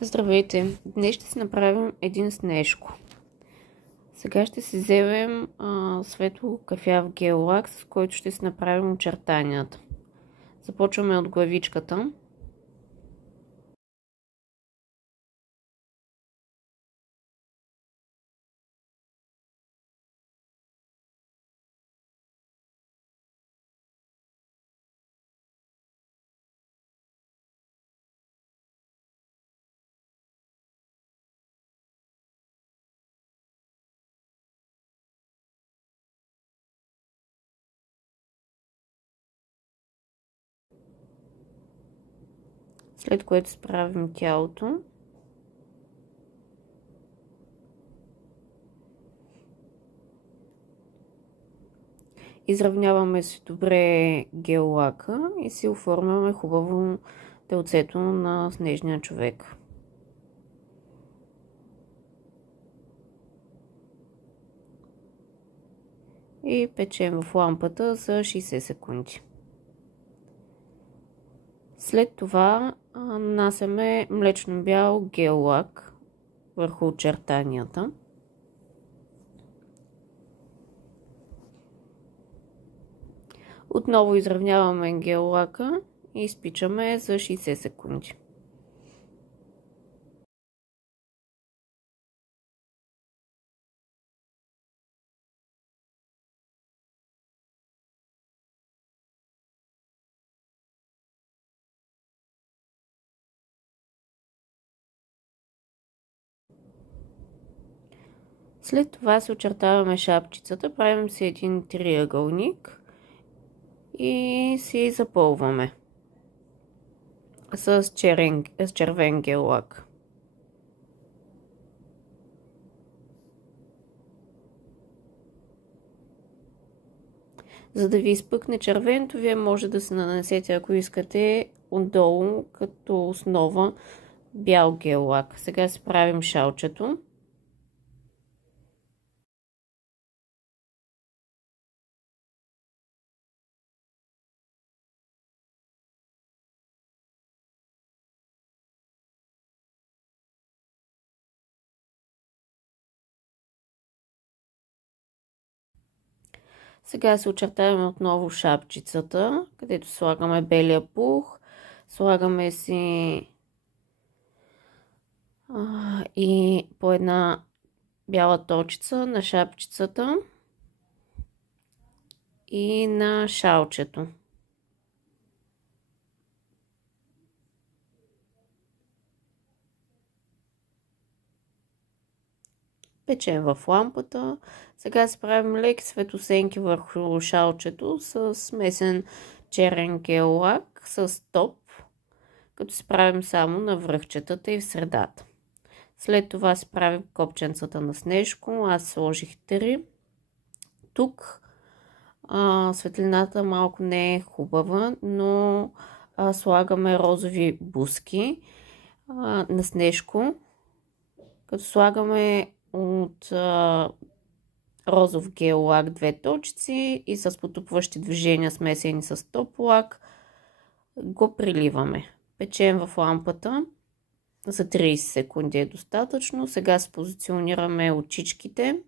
Здравейте! Днес ще си направим един снежко. Сега ще си вземем светло кафяв гел лак, с който ще си направим очертанията. Започваме от главичката. След което справим тялото. Изравняваме си добре гел лака и си оформяме хубаво телцето на снежния човек. И печем в лампата за 60 секунди. След това нанасяме млечно бял гел лак върху очертанията. Отново изравняваме гел лака и изпичаме за 60 секунди. След това се очертаваме шапчицата, правим си един триъгълник и си запълваме с червен гел лак. За да ви изпъкне червеното, вие може да се нанесете, ако искате, отдолу като основа бял гел лак. Сега си правим шалчето. Сега се очертаваме отново шапчицата, където слагаме белия пух, слагаме си и по една бяла точица на шапчицата и на шалчето. Печем в лампата. Сега си правим леки светосенки върху шалчето с смесен черен гел лак с топ, като си правим само на връхчетата и в средата. След това си правим копченцата на снежко. Аз сложих 3. Тук светлината малко не е хубава, но слагаме розови буски на снежко, като слагаме от розов гел лак 2 точици и с потупващи движения, смесени с топ лак, го приливаме. Печем в лампата за 30 секунди е достатъчно. Сега се позиционираме очичките.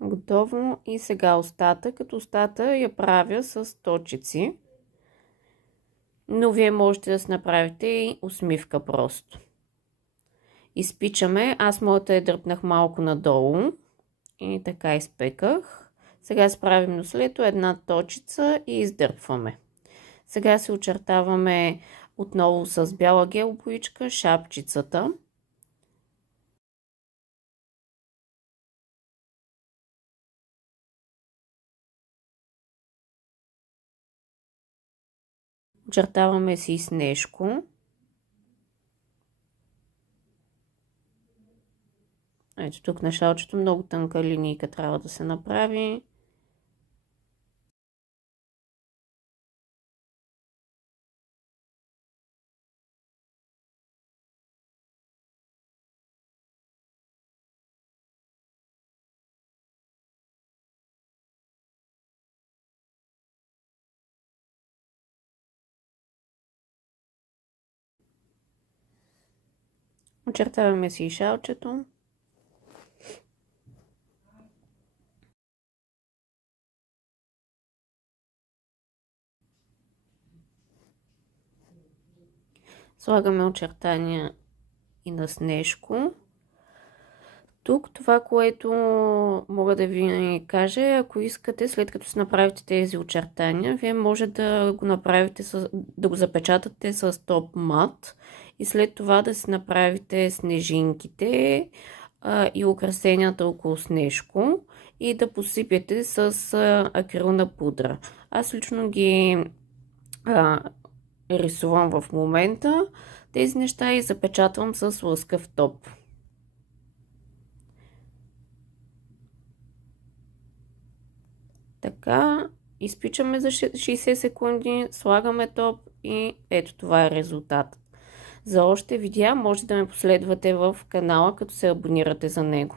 Готово. И сега устата. Като устата я правя с точици. Но вие можете да си направите и усмивка просто. Изпичаме. Аз моята я дръпнах малко надолу. И така изпеках. Сега справим нослето, една точица и издърпваме. Сега се очертаваме отново с бяла гел боичка шапчицата. Очертаваме си снежко. Ето тук на шалчето много тънка линийка трябва да се направи. Очертаваме си и шалчето. Слагаме очертания и на снежко. Тук това, което мога да ви кажа, ако искате, след като си направите тези очертания, вие може да го направите, да го запечатате с топ мат и след това да си направите снежинките и украсенията около снежко и да посипете с акрилна пудра. Аз лично ги рисувам в момента тези неща и запечатвам с лъскав топ. Така, изпичаме за 60 секунди, слагаме топ и ето това е резултат. За още видеа може да ме последвате в канала, като се абонирате за него.